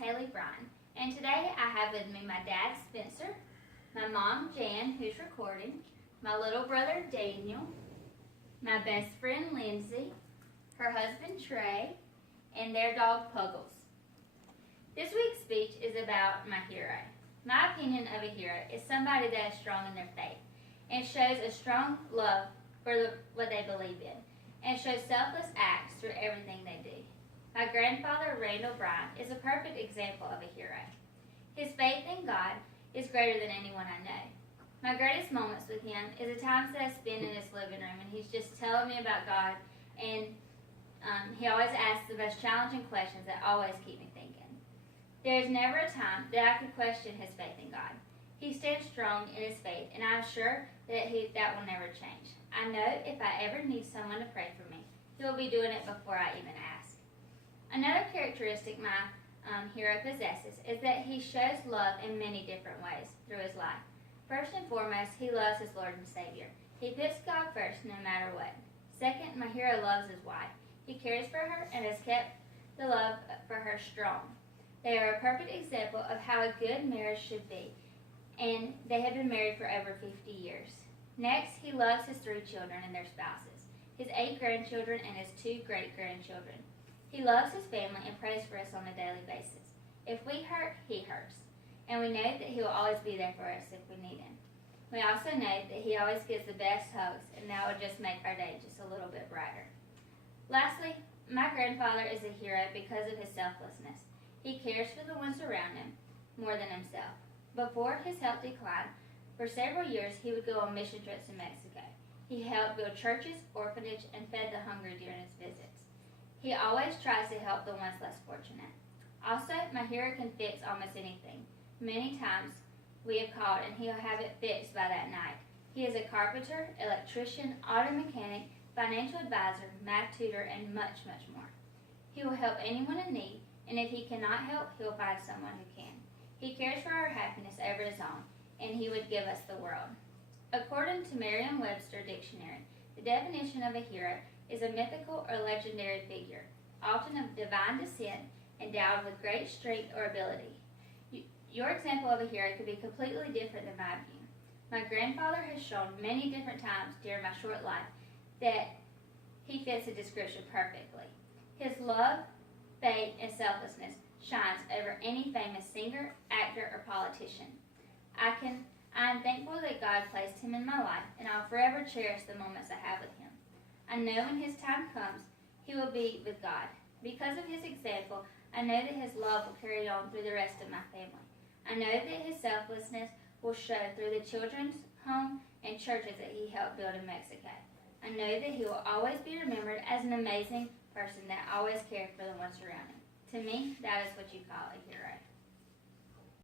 Haley Bryan, and today I have with me my dad Spencer, my mom Jan, who's recording, my little brother Daniel, my best friend Lindsay, her husband Trey, and their dog Puggles. This week's speech is about my hero. My opinion of a hero is somebody that is strong in their faith and shows a strong love for what they believe in and shows selfless acts through everything they do. My grandfather, Randall Bryan, is a perfect example of a hero. His faith in God is greater than anyone I know. My greatest moments with him is the times that I spend in his living room and he's just telling me about God, and he always asks the most challenging questions that always keep me thinking. There is never a time that I could question his faith in God. He stands strong in his faith, and I'm sure that that will never change. I know if I ever need someone to pray for me, he will be doing it before I even ask. Another characteristic my hero possesses is that he shows love in many different ways through his life. First and foremost, he loves his Lord and Savior. He puts God first no matter what. Second, my hero loves his wife. He cares for her and has kept the love for her strong. They are a perfect example of how a good marriage should be, and they have been married for over 50 years. Next, he loves his 3 children and their spouses, his 8 grandchildren and his 2 great-grandchildren. He loves his family and prays for us on a daily basis. If we hurt, he hurts, and we know that he will always be there for us if we need him. We also know that he always gives the best hugs, and that will just make our day just a little bit brighter. Lastly, my grandfather is a hero because of his selflessness. He cares for the ones around him more than himself. Before his health declined, for several years he would go on mission trips to Mexico. He helped build churches, orphanages, and fed the hungry during his visits. He always tries to help the ones less fortunate. Also, my hero can fix almost anything. Many times we have called and he'll have it fixed by that night. He is a carpenter, electrician, auto mechanic, financial advisor, math tutor, and much, much more. He will help anyone in need, and if he cannot help, he'll find someone who can. He cares for our happiness over his own, and he would give us the world. According to Merriam-Webster Dictionary, the definition of a hero is a mythical or legendary figure, often of divine descent, endowed with great strength or ability. Your example of a hero could be completely different than my view. My grandfather has shown many different times during my short life that he fits the description perfectly. His love, faith, and selflessness shines over any famous singer, actor, or politician. I am thankful that God placed him in my life, and I'll forever cherish the moments I have with him. I know when his time comes, he will be with God. Because of his example, I know that his love will carry on through the rest of my family. I know that his selflessness will show through the children's home and churches that he helped build in Mexico. I know that he will always be remembered as an amazing person that always cared for the ones around him. To me, that is what you call a hero.